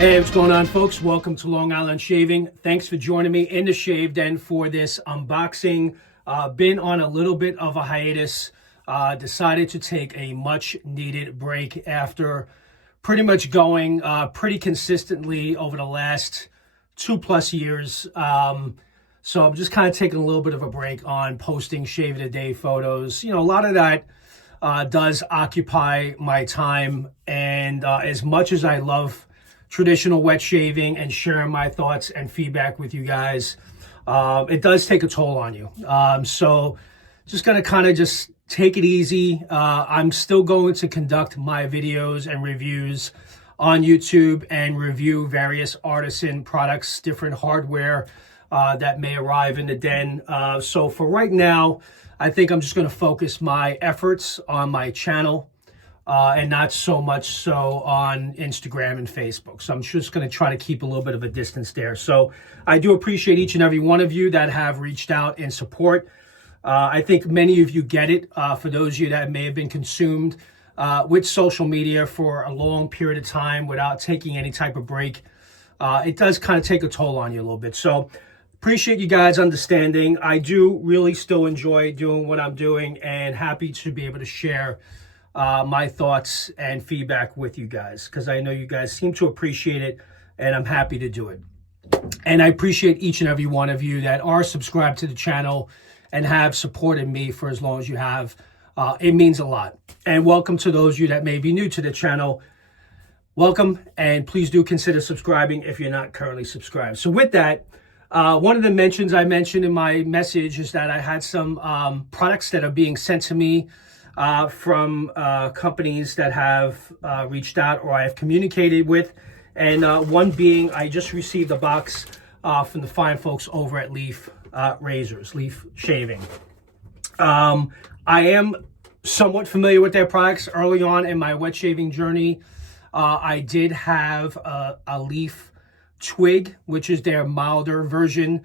Hey, what's going on, folks? Welcome to Long Island Shaving. Thanks for joining me in the shave den for this unboxing. Been on a little bit of a hiatus. Decided to take a much needed break after pretty much going pretty consistently over the last 2+ years. So I'm just kind of taking a little bit of a break on posting shave of the day photos. You know, a lot of that does occupy my time, and as much as I love traditional wet shaving and sharing my thoughts and feedback with you guys, it does take a toll on you. So just gonna kind of just take it easy. I'm still going to conduct my videos and reviews on YouTube and review various artisan products, different hardware that may arrive in the den. So for right now, I think I'm just gonna focus my efforts on my channel and not so much so on Instagram and Facebook. So I'm just going to try to keep a little bit of a distance there. So I do appreciate each and every one of you that have reached out in support. I think many of you get it. For those of you that may have been consumed with social media for a long period of time without taking any type of break, it does kind of take a toll on you a little bit. So appreciate you guys understanding. I do really still enjoy doing what I'm doing and happy to be able to share my thoughts and feedback with you guys, because I know you guys seem to appreciate it, and I'm happy to do it. And I appreciate each and every one of you that are subscribed to the channel and have supported me for as long as you have. It means a lot. And welcome to those of you that may be new to the channel. Welcome, and please do consider subscribing if you're not currently subscribed. So with that, one of the mentions I mentioned in my message is that I had some products that are being sent to me from companies that have reached out or I have communicated with. And one being, I just received a box from the fine folks over at Leaf Razors, Leaf Shaving. I am somewhat familiar with their products. Early on in my wet shaving journey, I did have a Leaf Twig, which is their milder version,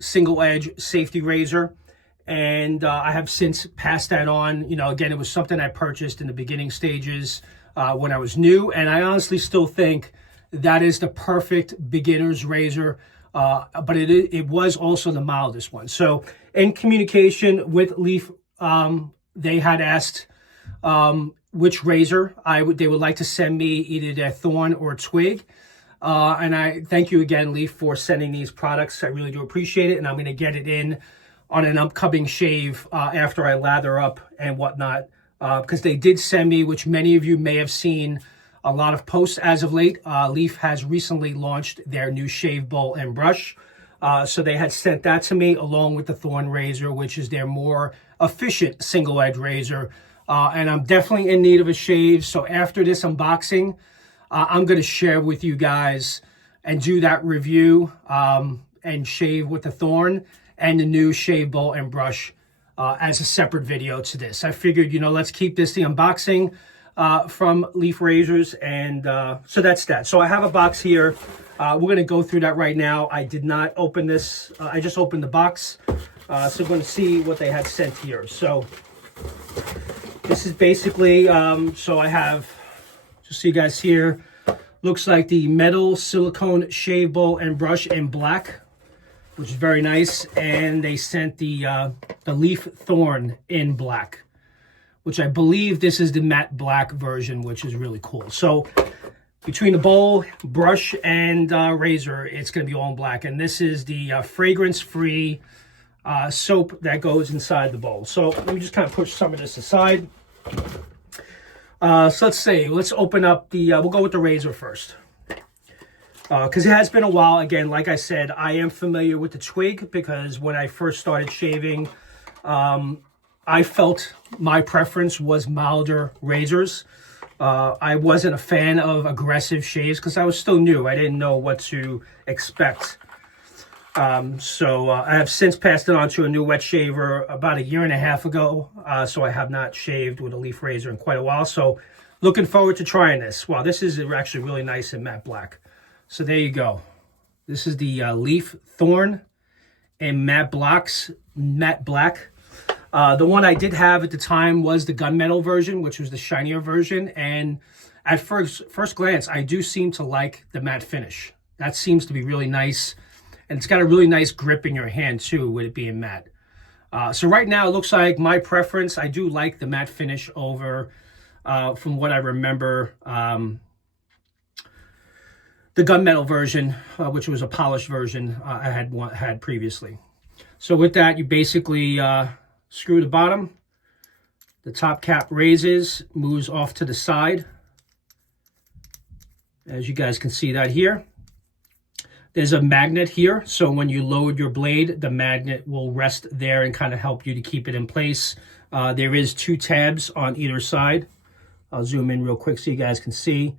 single edge safety razor. And I have since passed that on. You know, again, it was something I purchased in the beginning stages when I was new. And I honestly still think that is the perfect beginner's razor. But it was also the mildest one. So in communication with Leaf, they had asked which razor they would like to send me, either their Thorn or Twig. And I thank you again, Leaf, for sending these products. I really do appreciate it. And I'm going to get it in on an upcoming shave after I lather up and whatnot, because they did send me, which many of you may have seen a lot of posts as of late. Leaf has recently launched their new shave bowl and brush. So they had sent that to me along with the Thorn razor, which is their more efficient single edge razor. And I'm definitely in need of a shave. So after this unboxing, I'm going to share with you guys and do that review and shave with the Thorn and the new shave bowl and brush as a separate video to this. I figured, you know, let's keep this the unboxing from Leaf Razors, and so that's that. So I have a box here. We're going to go through that right now. I did not open this. I just opened the box. So we're going to see what they had sent here. So this is basically, so I have, just so you guys here, looks like the metal silicone shave bowl and brush in black, which is very nice. And they sent the Leaf Thorn in black, which I believe this is the matte black version, which is really cool. So between the bowl, brush, and razor, it's going to be all in black. And this is the fragrance-free soap that goes inside the bowl. So let me just kind of push some of this aside. So let's open up the, we'll go with the razor first. Because it has been a while. Again, like I said, I am familiar with the Twig because when I first started shaving, I felt my preference was milder razors. I wasn't a fan of aggressive shaves because I was still new. I didn't know what to expect. So I have since passed it on to a new wet shaver about 1.5 years ago. So I have not shaved with a Leaf razor in quite a while. So looking forward to trying this. Wow, this is actually really nice in matte black. So there you go. This is the Leaf Thorn in matte black. The one I did have at the time was the gunmetal version, which was the shinier version. And at first glance, I do seem to like the matte finish. That seems to be really nice. And it's got a really nice grip in your hand too, with it being matte. So right now, it looks like my preference, I do like the matte finish over, from what I remember, the gunmetal version, which was a polished version I had previously. So with that, you basically screw the bottom. The top cap raises, moves off to the side. As you guys can see that here. There's a magnet here, so when you load your blade, the magnet will rest there and kind of help you to keep it in place. There is 2 tabs on either side. I'll zoom in real quick so you guys can see.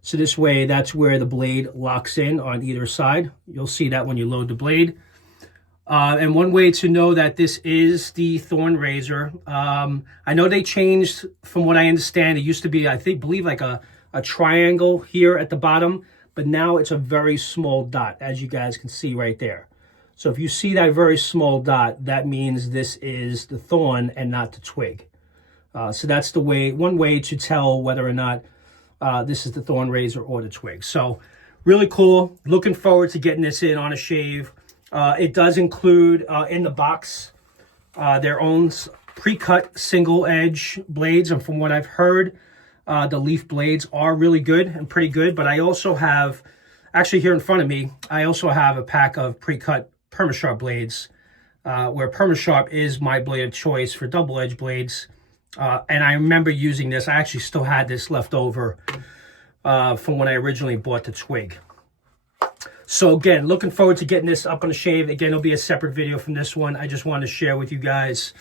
So this way, that's where the blade locks in on either side. You'll see that when you load the blade. And one way to know that this is the Thorn razor, I know they changed, from what I understand, it used to be, believe like a triangle here at the bottom. But now it's a very small dot, as you guys can see right there. So if you see that very small dot, that means this is the Thorn and not the twig. So that's one way to tell whether or not this is the Thorn razor or the twig. So really cool. Looking forward to getting this in on a shave. It does include in the box their own pre-cut single edge blades. And from what I've heard, the leaf blades are really good and pretty good, but I also have, actually here in front of me, I also have a pack of pre-cut Permasharp blades, where Permasharp is my blade of choice for double edge blades. And I remember using this. I actually still had this left over from when I originally bought the twig. So again, looking forward to getting this up on the shave. Again, it'll be a separate video from this one. I just wanted to share with you guys.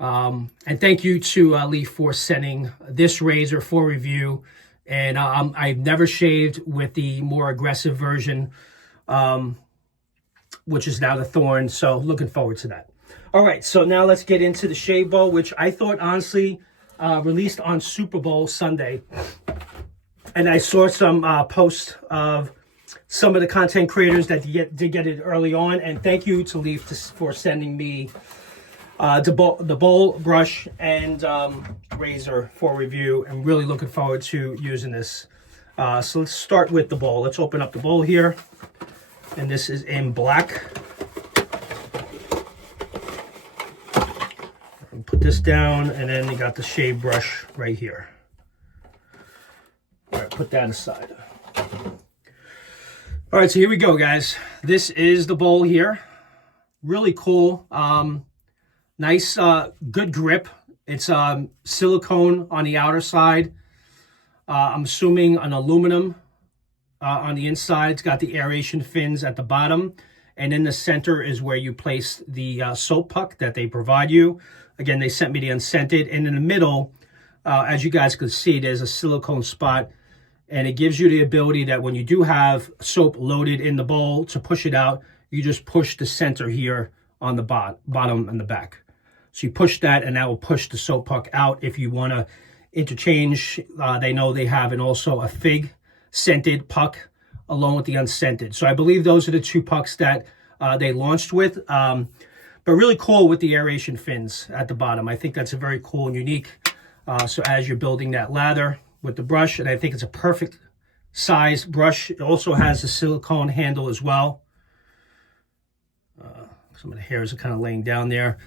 And thank you to Leaf for sending this razor for review. And I've never shaved with the more aggressive version, which is now the Thorn. So looking forward to that. All right, so now let's get into the shave bowl, which I thought honestly released on Super Bowl Sunday. And I saw some posts of some of the content creators that did get it early on. And thank you to Leaf for sending me the bowl, brush, and razor for review. I'm really looking forward to using this. So let's start with the bowl. Let's open up the bowl here. And this is in black. And put this down, and then you got the shave brush right here. All right, put that aside. All right, so here we go, guys. This is the bowl here. Really cool. Nice, good grip. It's silicone on the outer side. I'm assuming an aluminum on the inside. It's got the aeration fins at the bottom. And in the center is where you place the soap puck that they provide you. Again, they sent me the unscented. And in the middle, as you guys can see, there's a silicone spot. And it gives you the ability that when you do have soap loaded in the bowl to push it out, you just push the center here on the bottom and the back. So you push that, and that will push the soap puck out. If you want to interchange, they know they have also a fig scented puck along with the unscented. So I believe those are the 2 pucks that they launched with. But really cool with the aeration fins at the bottom. I think that's a very cool and unique. So as you're building that lather with the brush, and I think it's a perfect size brush. It also has a silicone handle as well. Some of the hairs are kind of laying down there.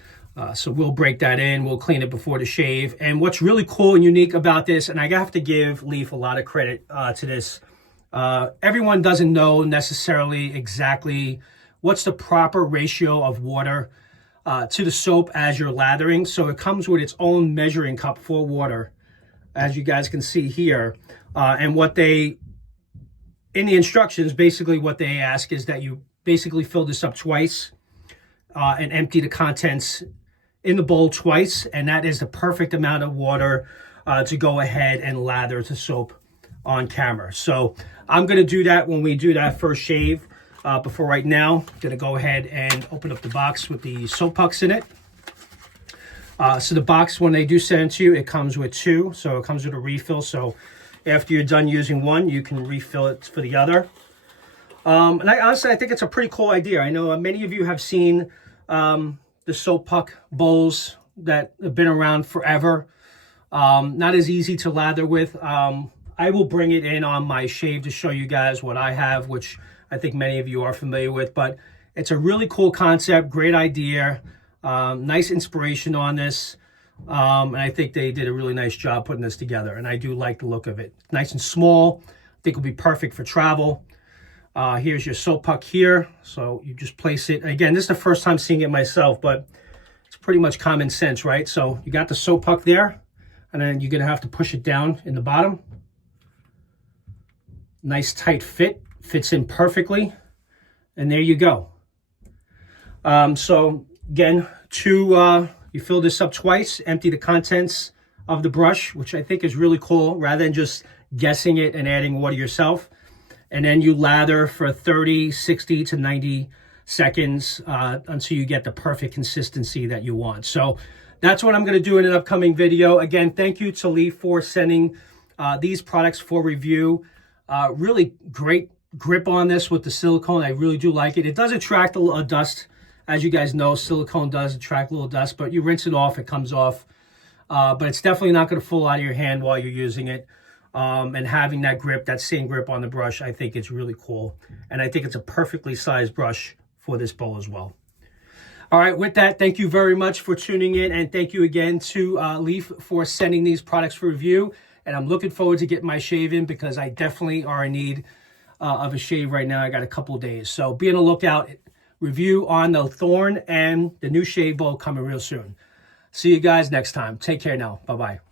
So we'll break that in. We'll clean it before the shave. And what's really cool and unique about this, and I have to give Leaf a lot of credit to this. Everyone doesn't know necessarily exactly what's the proper ratio of water to the soap as you're lathering. So it comes with its own measuring cup for water, as you guys can see here. And what they, in the instructions, basically what they ask is that you basically fill this up twice and empty the contents in the bowl twice, and that is the perfect amount of water to go ahead and lather the soap on camera. So I'm going to do that when we do that first shave. But for right now, I'm going to go ahead and open up the box with the soap pucks in it. So the box, when they do send it to you, it comes with 2. So it comes with a refill. So after you're done using one, you can refill it for the other. And honestly, I think it's a pretty cool idea. I know many of you have seen the soap puck bowls that have been around forever. Not as easy to lather with. I will bring it in on my shave to show you guys what I have, which I think many of you are familiar with, but it's a really cool concept, great idea, nice inspiration on this. And I think they did a really nice job putting this together, and I do like the look of it. Nice and small. I think it'll be perfect for travel. Here's your soap puck here. So you just place it. Again, this is the first time seeing it myself, but it's pretty much common sense, right? So you got the soap puck there, and then you're gonna have to push it down in the bottom. Nice tight fit, fits in perfectly. And there you go. So again, you fill this up twice, empty the contents of the brush, which I think is really cool, rather than just guessing it and adding water yourself. And then you lather for 30, 60 to 90 seconds until you get the perfect consistency that you want. So that's what I'm going to do in an upcoming video. Again, thank you to Lee for sending these products for review. Really great grip on this with the silicone. I really do like it. It does attract a little dust. As you guys know, silicone does attract a little dust, but you rinse it off, it comes off. But it's definitely not going to fall out of your hand while you're using it. And having that grip, that same grip on the brush, I think it's really cool. And I think it's a perfectly sized brush for this bowl as well. All right, with that, thank you very much for tuning in. And thank you again to Leaf for sending these products for review. And I'm looking forward to getting my shave in because I definitely are in need of a shave right now. I got a couple days. So be on the lookout. Review on the Thorn and the new shave bowl coming real soon. See you guys next time. Take care now. Bye-bye.